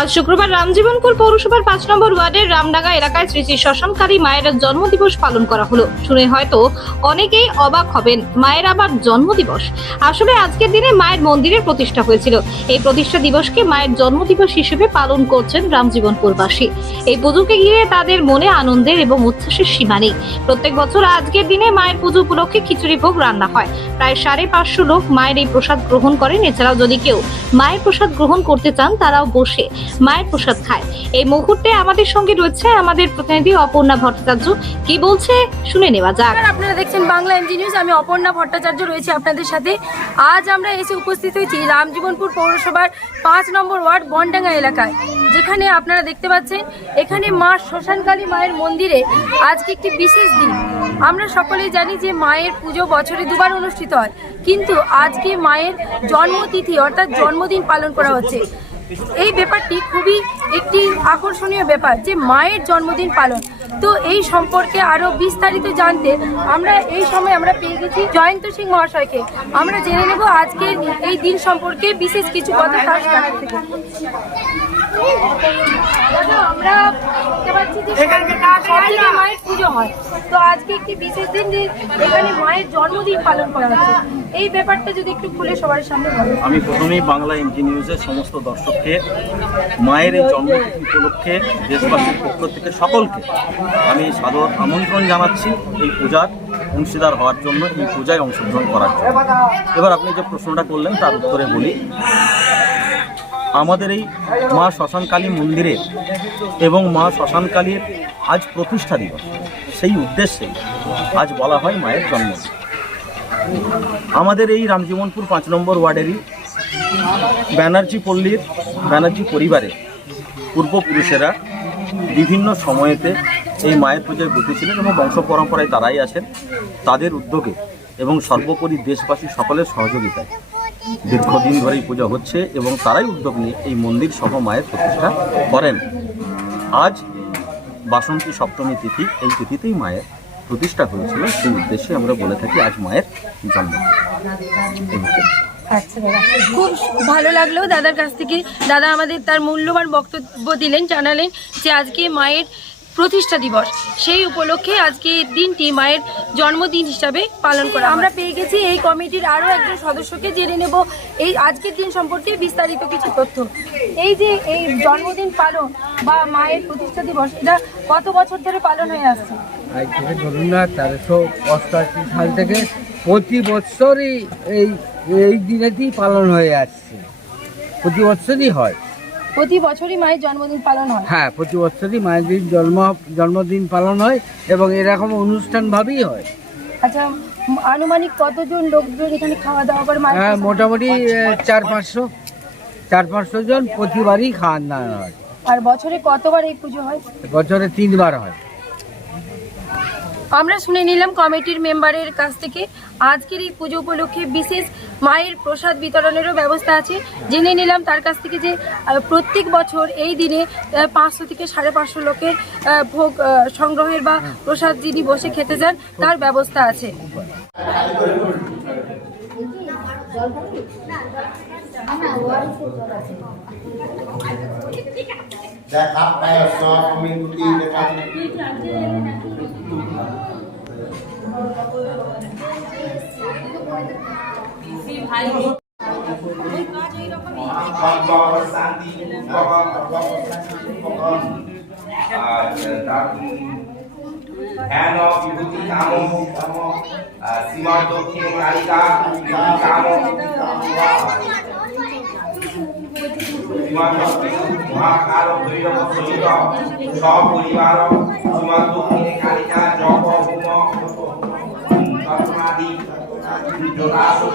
আজ শুক্রবার রামজীবনপুর পৌরসভার পাঁচ নম্বর ওয়ার্ডের রামডাঙ্গা এলাকায় শ্রী শ্রী শ্মশানকারী মায়ের জন্মদিবস পালন করা হলো। শুনে হয়তো অনেকেই অবাক হবেন, মায়ের আবার জন্মদিবস। আসলে আজকের দিনে মায়ের মন্দিরের প্রতিষ্ঠা হয়েছিল। এই প্রতিষ্ঠা দিবসকে মায়ের জন্মদিবস হিসেবে পালন করছেন রামজীবনপুরবাসী এই পুজোকে ঘিরে তাদের মনে আনন্দের এবং উচ্ছ্বাসের সীমা নেই। প্রত্যেক বছর আজকের দিনে মায়ের পুজো উপলক্ষে খিচুড়ি ভোগ রান্না হয়। প্রায় সাড়ে পাঁচশো লোক মায়ের এই প্রসাদ গ্রহণ করেন। এছাড়াও যদি কেউ মায়ের প্রসাদ গ্রহণ করতে চান, তারাও বসে মায়ের প্রসাদ খায়। এই মুহূর্তে আমাদের সঙ্গে রয়েছে আমাদের প্রতিনিধি অপর্ণা ভট্টাচার্য। কি বলছে? শুনে নেওয়া যাক। আপনারা দেখছেন বাংলা এমজি নিউজ। আমি অপর্ণা ভট্টাচার্য রয়েছি আপনাদের সাথে। আজ আমরা এসে উপস্থিত হয়েছি রামজীবনপুর পৌরসভার পাঁচ নম্বর ওয়ার্ড বনডাঙ্গা এলাকায়, যেখানে আপনারা দেখতে পাচ্ছেন, এখানে মা শ্মশানকালী মায়ের মন্দিরে আজকে একটি বিশেষ দিন। আমরা সকলেই জানি যে মায়ের পুজো বছরে দুবার অনুষ্ঠিত হয়, কিন্তু আজকে মায়ের জন্মতিথি অর্থাৎ জন্মদিন পালন করা হচ্ছে। এই ব্যাপারটি খুবই একটি আকর্ষণীয় ব্যাপার যে মায়ের জন্মদিন পালন। তো এই সম্পর্কে আরও বিস্তারিত জানতে আমরা এই সময় আমরা পেয়ে গেছি জয়ন্ত সিং মহাশয়কে। আমরা জেনে নেব আজকের এই দিন সম্পর্কে বিশেষ কিছু কথা তার থেকে। আমরা দেখতে পাচ্ছি যে সব মায়ের পুজো হয়। তো আজকে একটি বিশেষ দিন যে এখানে মায়ের জন্মদিন পালন করা হচ্ছে। এই ব্যাপারটা যদি একটু খুলে সবার সামনে বলো। আমি প্রথমেই বাংলা এমজি নিউজের সমস্ত দর্শককে মায়ের এই জন্মতিথি উপলক্ষে দেশবাসীর পক্ষ থেকে সকলকে আমি সাদর আমন্ত্রণ জানাচ্ছি এই পূজার অংশীদার হওয়ার জন্য এই পূজায় অংশগ্রহণ করার জন্য। এবার আপনি যে প্রশ্নটা করলেন তার উত্তরে বলি। আমাদের এই মা শ্মশানকালী মন্দিরে এবং মা শ্মশানকালীর আজ প্রতিষ্ঠা দিবস। সেই উদ্দেশ্যে আজ বলা হয় মায়ের জন্মদিন আমাদের এই রামজীবনপুর পাঁচ নম্বর ওয়ার্ডেরই ব্যানার্জি পল্লীর, ব্যানার্জি পরিবারে পূর্বপুরুষেরা বিভিন্ন সময়েতে এই মায়ের পুজোয় ছিলেন এবং বংশ পরম্পরায় তারাই আছেন। তাদের উদ্যোগে এবং সর্বোপরি দেশবাসী সকলের সহযোগিতায় দীর্ঘদিন ধরেই পুজো হচ্ছে এবং তারাই উদ্যোগ নিয়ে এই মন্দির সহ মায়ের প্রতিষ্ঠা করেন। আজ বাসন্তী সপ্তমী তিথি, এই তিথিতেই মায়ের প্রতিষ্ঠা হয়েছিল। সেই উদ্দেশ্যে আমরা বলে থাকি আজ মায়ের এই বিষয়। আচ্ছা খুব ভালো লাগল দাদার কাছ থেকে। দাদা আমাদের তার মূল্যবান বক্তব্য দিলেন, জানালেন যে আজকে মায়ের প্রতিষ্ঠা দিবস। সেই উপলক্ষে আজকে এই দিনটি মায়ের জন্মদিন হিসাবে পালন করা আমরা পেয়ে গেছি এই কমিটির আরও একজন সদস্যকে জেনে নেব এই আজকের দিন সম্পর্কে বিস্তারিত কিছু তথ্য। এই যে এই জন্মদিন পালন বা মায়ের প্রতিষ্ঠা দিবস এটা কত বছর ধরে পালন হয়ে আসছে? আজ থেকে ধরুন না তেরোশো অষ্টআশি সাল থেকে প্রতি বছরই এই এই দিনেতেই পালন হয়ে আসছে। প্রতি বছরই হয়। প্রতি বছরই মায়ের জন্মদিন পালন হয়। হ্যাঁ প্রতি বছরই মায়ের জন্ম জন্মদিন পালন হয় এবং এরকম অনুষ্ঠানভাবেই হয়। আচ্ছা আনুমানিক কতজন লোকজন এখানে খাওয়া দাওয়া করে মায়ের হ্যাঁ মোটামুটি চার পাঁচশো চার পাঁচশো জন প্রতিবারই খাওয়ান দাওয়া হয়। আর বছরে কতবার এই পুজো হয়? বছরে তিনবার হয়। আমরা শুনে নিলাম কমিটির মেম্বারের কাছ থেকে। আজকের এই পুজো উপলক্ষে বিশেষ মায়ের প্রসাদ বিতরণেরও ব্যবস্থা আছে। জেনে নিলাম তার কাছ থেকে যে প্রত্যেক বছর এই দিনে পাঁচশো থেকে সাড়ে পাঁচশো লোকের ভোগ সংগ্রহের বা প্রসাদ যিনি বসে খেতে যান, তার ব্যবস্থা আছে। দেখা পায়, সব মিনতি দেখা শান্তি বাবা বাবা শান্তি বাবা আর তার ধ্যান বিভূতি কাম কাম সীমার দক্ষিণে কালিকা বিভূতি কাম সীমার দক্ষিণে মহাকাল ভৈরব সহিত সপরিবার সীমার দক্ষিণে কালিকা জপ Videolaço